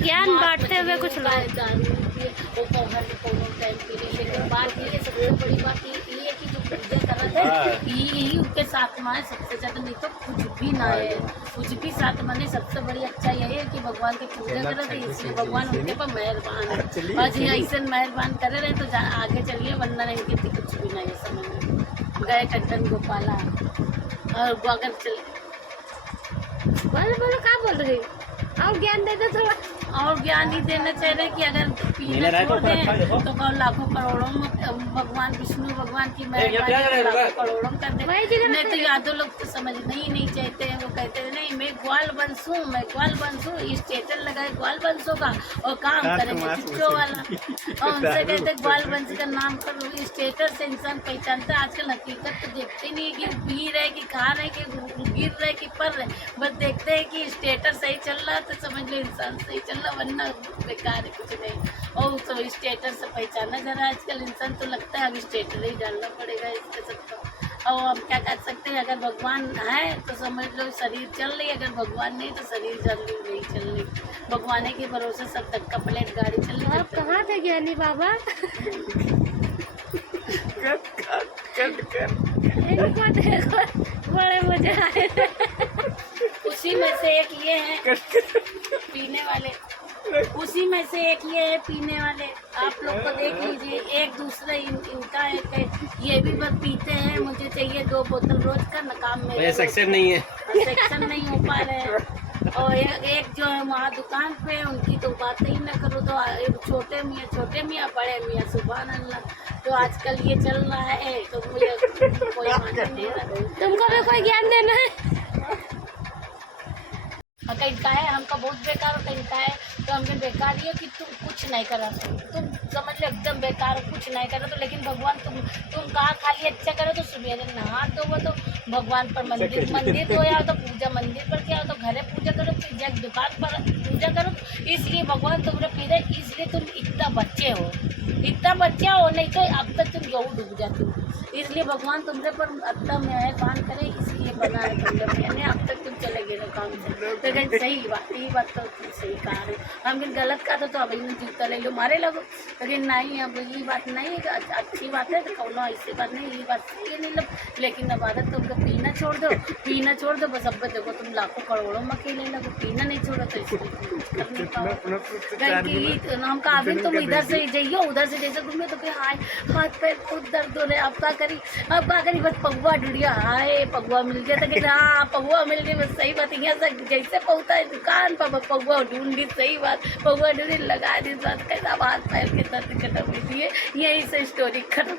ज्ञान बांटते हुए कुछ लोग। दारू वो हर कोनो टाइम पी ली, लेकिन बात ये सबसे बड़ी बात ये है कि जो पूजा कर रहे थे यही उनके साथ में सबसे ज्यादा, नहीं तो कुछ भी ना है, कुछ भी साथ में नहीं। सबसे बड़ी अच्छा यही है कि भगवान की पूजा कर रहे थे, इसलिए भगवान उनके पर मेहरबान है। और जी ऐसे मेहरबान करे रहे तो आगे चलिए, वरना नहीं कहती कुछ भी नहीं है। समझ में गए टंडन गोपाला और अगर चले बोलो क्या बोल रही और ज्ञान दे दो थोड़ा। और ज्ञान ही देना चाह रहे कि अगर पीना छोड़ दें तो लाखों करोड़ों में भगवान विष्णु भगवान की मेहरबानी लाखों करोड़ों कर दे। नहीं तो यादव लोग तो समझना ही नहीं चाहते हैं। वो कहते हैं नहीं मैं ग्वाल बंसू, मैं ग्वाल बंसू, स्टेटस लगाए ग्वाल बंसू का और काम करेंगे चिट्ठो वाला। और उनसे कहते ग्वाल बंस का नाम पर स्टेटस से इंसान पहचानता है। आजकल हकीकत तो देखते नहीं है कि पी रहे कि खा रहे कि गिर रहे कि पड़ रहे, बस देखते हैं कि स्टेटस सही चल रहा है तो समझ लो इंसान सही चल रहा, वरना बेकार है कुछ नहीं। और तो स्टेटस से पहचाना जा रहा है आजकल इंसान, तो लगता है अब स्टेटस ही डालना पड़ेगा इसके सबको। और हम क्या कर सकते हैं, अगर भगवान है तो समझ लो शरीर चल रही, अगर भगवान नहीं तो शरीर चल रही नहीं चल रही। भगवान के भरोसे सब तक का प्लेट गाड़ी चल रही। आप कहाँ थे ज्ञानी बाबा? इनको देखो बड़े मजे आए। उसी में से एक ये है पीने वाले, उसी में से एक ये है पीने वाले। आप लोग को देख लीजिए, एक दूसरे इनका एक ये भी बस पीते हैं। मुझे चाहिए 2 बोतल रोज का, न काम में सेक्शन नहीं है, सेक्शन नहीं हो पा रहे हैं। और एक जो है वहाँ दुकान पे, उनकी तो बात ही न करो। तो छोटे मियाँ बड़े मियाँ सुभान अल्लाह। तो आजकल ये चल रहा है तो मुझे कोई मालूम नहीं रहा। तुमको भी कोई ज्ञान देना है? कहीं का है हमका बहुत बेकार हो, कहीं का है तो हमने बेकार ही है कि तुम कुछ नहीं करा, तुम समझ लो एकदम बेकार हो, कुछ नहीं करो। तो लेकिन भगवान तुम कहाँ खाली अच्छा करो तो सवेरे नहा दो, वो तो भगवान पर मंदिर तो या तो पूजा मंदिर पर क्या हो तो घरे पूजा करो, फिर जब दुकान पर पूजा करो। इसलिए भगवान तुम्हें पी रहे, इसलिए तुम इतना बच्चे हो, नहीं तो अब तक तुम यू डूब जाते हो। इसलिए भगवान तुमरे पर इतना मेहरबान करे, इसलिए बना है तुमने। अब तक तुम चले गए काम से, तो कहीं सही बात, यही बात तो तुम सही कहा रहे हो। हम गलत कहा तो अभी में जूता ले लो मारे लगो, लेकिन नहीं अब ये बात नहीं है। अच्छी बात है तो कौनो ऐसी बात नहीं, ये बात सही है नहीं लोग। लेकिन अब आदत तुमको पीना छोड़ दो बस। अब देखो तुम लाखों करोड़ों में अकेले लगो, पीना नहीं छोड़ो तो इसलिए कर नहीं पाओ। हमका अभी तुम इधर से जाइयो उधर से जैसे घूमे तो क्या हाय हाथ पैर खुद दर्द हो रहे, अब क्या करी बस पगुआ ढूंढिया, हाय पगुआ मिल गया तो हाँ पगुआ मिल गया बस। सही बात यहाँ से जैसे पहुँचा है दुकान पर पगुआ ढूंढी, सही बात पगुआ ढूंढी लगा दी, बात कैसा हाथ पैर के दर्द खत्म हुई थी। यही से स्टोरी खत्म।